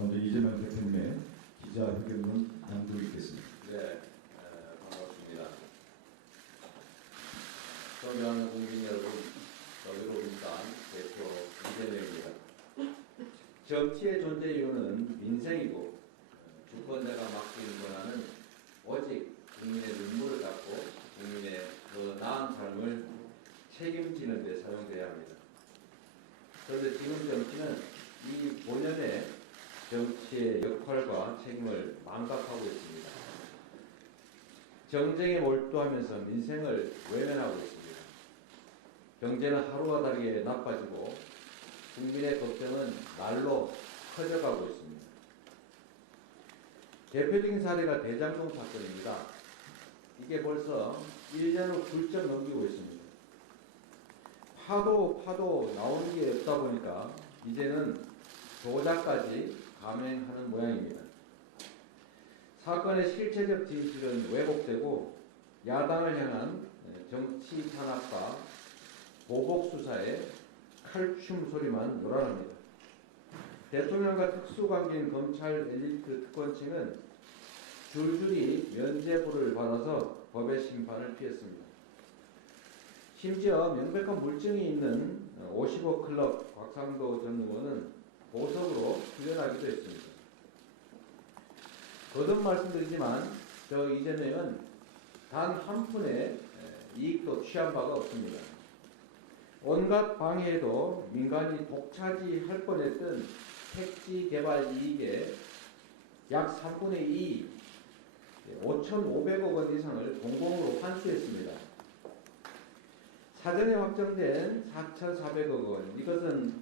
먼저 이재명 대표님의 기자회견문 낭독있겠습니다. 네, 반갑습니다. 존경하는 국민 여러분, 더불어민주당 대표 이재명입니다. 정치의 존재 이유는 민생이고 주권자가 맡긴 권한은 오직 국민의 눈물을 닦고 국민의 더 나은 삶을 책임지는 데 사용돼야 합니다. 그런데 지금 정치는 이 본연의 정치의 역할과 책임을 망각하고 있습니다. 정쟁에 몰두하면서 민생을 외면하고 있습니다. 경제는 하루와 다르게 나빠지고 국민의 걱정은 날로 커져가고 있습니다. 대표적인 사례가 대장동 사건입니다. 이게 벌써 1년을 훌쩍 넘기고 있습니다. 파도 나오는 게 없다 보니까 이제는 조작까지 감행하는 모양입니다. 사건의 실체적 진실은 왜곡되고 야당을 향한 정치 탄압과 보복 수사에 칼춤 소리만 요란합니다. 대통령과 특수관계인 검찰 엘리트 특권층은 줄줄이 면죄부를 받아서 법의 심판을 피했습니다. 심지어 명백한 물증이 있는 50억 클럽 곽상도 전 의원은 보석으로 풀려나기도 했습니다. 거듭 말씀드리지만 저 이재명은 단 한 푼의 이익도 취한 바가 없습니다. 온갖 방해에도 민간이 독차지할 뻔했던 택지 개발 이익의 약 3분의 2, 5,500억 원 이상을 공공으로 환수했습니다. 사전에 확정된 4,400억 원, 이것은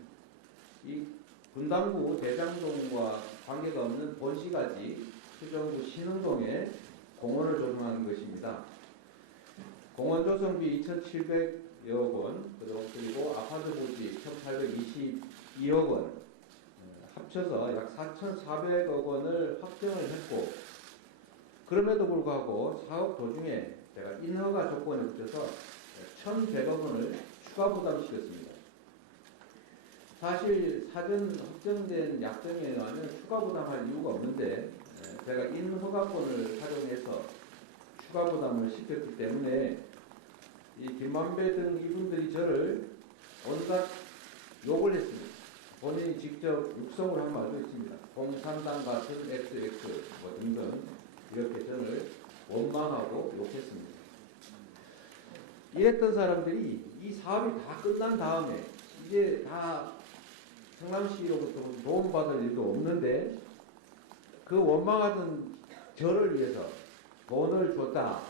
이 분당구 대장동과 관계가 없는 본시가지 수정구 신흥동에 공원을 조성하는 것입니다. 공원 조성비 2,700여 원, 그리고 아파트 부지 1,822억 원, 합쳐서 약 4,400억 원을 확정을 했고, 그럼에도 불구하고 사업 도중에 제가 인허가 조건에 붙여서 1,100억 원을 추가 부담시켰습니다. 사실 사전 확정된 약정에 의하면 추가 부담할 이유가 없는데 제가 인허가권을 활용해서 추가 부담을 시켰기 때문에 이 김만배 등 이분들이 저를 온갖 욕을 했습니다. 본인이 직접 육성을 한 말도 있습니다. 공산당 같은 XX 뭐 등등 이렇게 저를 원망하고 욕했습니다. 이랬던 사람들이 이 사업이 다 끝난 다음에 이제 다 성남시로부터 도움받을 일도 없는데 그 원망하던 저를 위해서 돈을 줬다,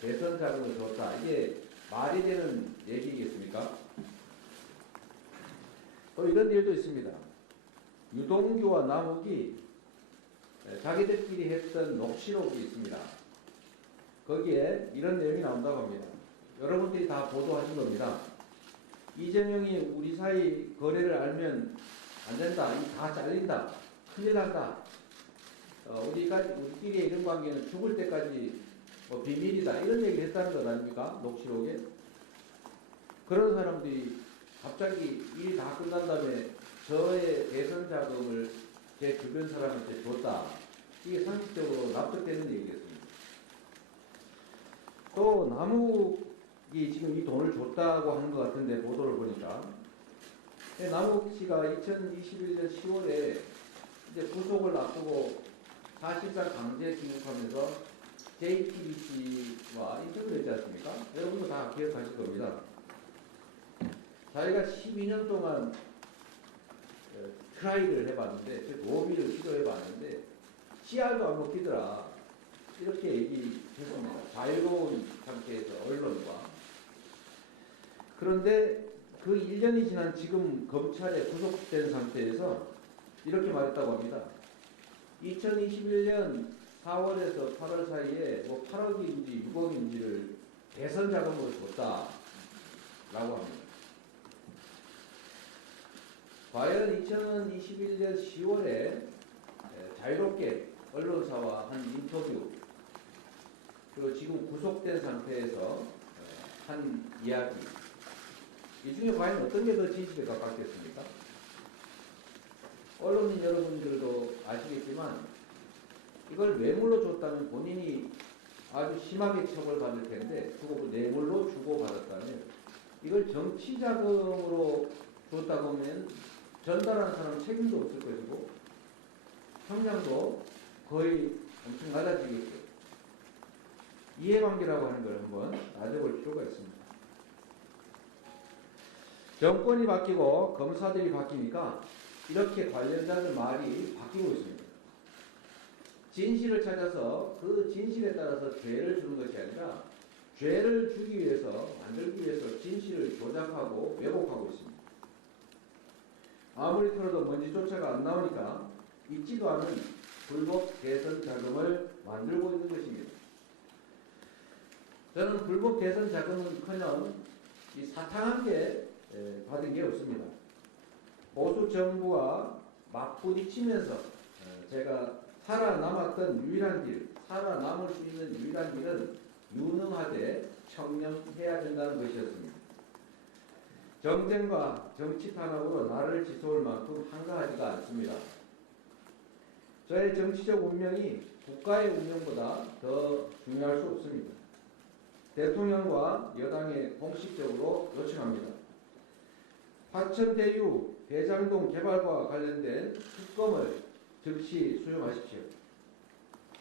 대선 자금을 줬다, 이게 말이 되는 얘기겠습니까? 또 이런 일도 있습니다. 유동규와 남욱이 자기들끼리 했던 녹취록이 있습니다. 거기에 이런 내용이 나온다고 합니다. 여러분들이 다 보도하신 겁니다. 이재명이 우리 사이 거래를 알면 안 된다. 다 잘린다. 큰일 난다. 우리끼리의 이런 관계는 죽을 때까지 비밀이다. 이런 얘기를 했다는 것 아닙니까? 녹취록에. 그런 사람들이 갑자기 일 다 끝난 다음에 저의 대선 자금을 제 주변 사람한테 줬다. 이게 상식적으로 납득되는 얘기겠습니다. 또 남욱이 지금 이 돈을 줬다고 하는 것 같은데 보도를 보니까 남욱 씨가 2021년 10월에 이제 구속을 앞두고 사실상 강제 귀국하면서 JTBC와 인터뷰를 했지 않습니까? 여러분도 다 기억하실 겁니다. 자기가 12년 동안 트라이를 해봤는데, 로비를 시도해봤는데 씨알도 안 먹히더라. 이렇게 얘기했습니다. 자유로운 상태에서 언론과. 그런데 그 1년이 지난 지금 검찰에 구속된 상태에서 이렇게 말했다고 합니다. 2021년 4월에서 8월 사이에 8억인지 6억인지를 대선 자금으로 줬다라고 합니다. 과연 2021년 10월에 자유롭게 언론사와 한 인터뷰, 그리고 지금 구속된 상태에서 한 이야기, 이 중에 과연 어떤 게 더 진실에 가깝겠습니까? 언론인 여러분들도 아시겠지만 이걸 뇌물로 줬다면 본인이 아주 심하게 처벌받을 텐데 그거 뇌물로 주고받았다면 이걸 정치 자금으로 줬다고 하면 전달한 사람 책임도 없을 것이고 형량도 거의 엄청 낮아지겠죠. 이해관계라고 하는 걸 한번 따져볼 필요가 있습니다. 정권이 바뀌고 검사들이 바뀌니까 이렇게 관련자들 말이 바뀌고 있습니다. 진실을 찾아서 그 진실에 따라서 죄를 주는 것이 아니라 죄를 주기 위해서, 만들기 위해서 진실을 조작하고 왜곡하고 있습니다. 아무리 털어도 먼지조차가 안 나오니까 있지도 않은 불법 대선 자금을 만들고 있는 것입니다. 저는 불법 대선 자금은커녕 이 사탕한 게 받은 게 없습니다. 보수 정부와 맞부딪히면서 제가 살아남았던 유일한 길, 살아남을 수 있는 유일한 길은 유능하되 청렴해야 된다는 것이었습니다. 정쟁과 정치 탄압으로 나를 지소할 만큼 한가하지가 않습니다. 저의 정치적 운명이 국가의 운명보다 더 중요할 수 없습니다. 대통령과 여당에 공식적으로 요청합니다. 화천대유 대장동 개발과 관련된 특검을 즉시 수용하십시오.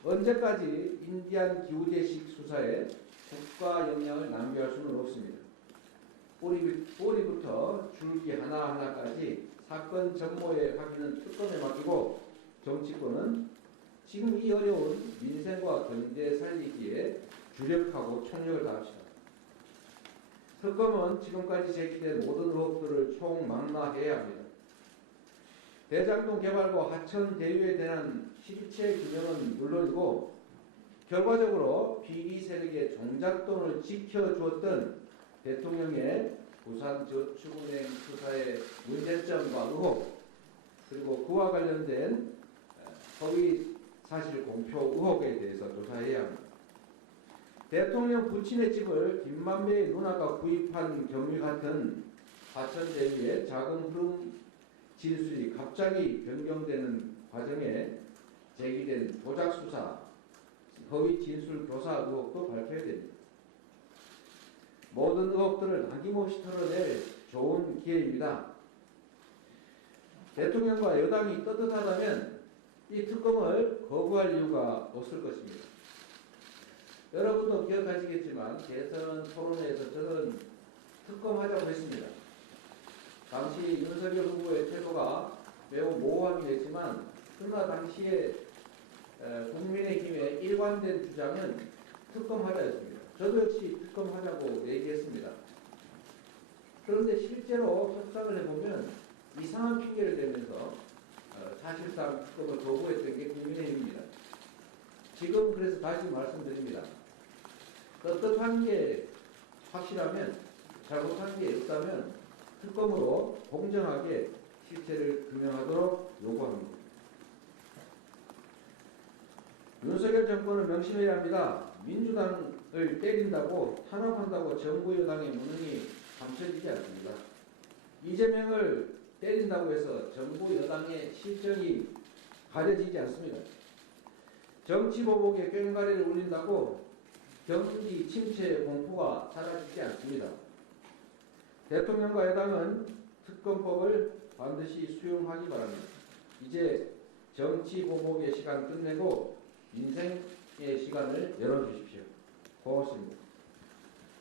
언제까지 인디안 기우제식 수사에 국가 역량을 낭비할 수는 없습니다. 뿌리부터 줄기 하나하나까지 사건 전모의 확인은 특검에 맡기고 정치권은 지금 이 어려운 민생과 경제 살리기에 주력하고 총력을 다합시다. 특검은 지금까지 제기된 모든 의혹들을 총망라해야 합니다. 대장동 개발과 하천대유에 대한 실체 규명은 물론이고 결과적으로 비리 세력의 종잣돈을 지켜주었던 대통령의 부산저축은행 수사의 문제점과 의혹 그리고 그와 관련된 허위 사실 공표 의혹에 대해서 조사해야 합니다. 대통령 부친의 집을 김만배의 누나가 구입한 경위 같은 하천대유의 자금 흐름 진술이 갑자기 변경되는 과정에 제기된 조작 수사, 허위 진술 교사 의혹도 발표해야 됩니다. 모든 의혹들을 아낌없이 털어낼 좋은 기회입니다. 대통령과 여당이 떳떳하다면 이 특검을 거부할 이유가 없을 것입니다. 여러분도 기억하시겠지만 대선 토론회에서 저는 특검하자고 했습니다. 당시 윤석열 후보의 태도가 매우 모호하긴 했지만 그러나 당시에 국민의힘의 일관된 주장은 특검하자였습니다. 저도 역시 특검하자고 얘기했습니다. 그런데 실제로 협상을 해보면 이상한 핑계를 대면서 사실상 특검을 거부했던 게 국민의힘입니다. 지금 그래서 다시 말씀드립니다. 떳떳한 게 확실하면 잘못한 게 없다면 특검으로 공정하게 실체를 규명하도록 요구합니다. 윤석열 정권은 명심해야 합니다. 민주당을 때린다고 탄압한다고 정부 여당의 무능이 감춰지지 않습니다. 이재명을 때린다고 해서 정부 여당의 실정이 가려지지 않습니다. 정치 보복에 꽹과리를 울린다고 경기 침체의 공포가 사라지지 않습니다. 대통령과 여당은 특검법을 반드시 수용하기 바랍니다. 이제 정치 보복의 시간 끝내고 인생의 시간을 열어주십시오. 고맙습니다.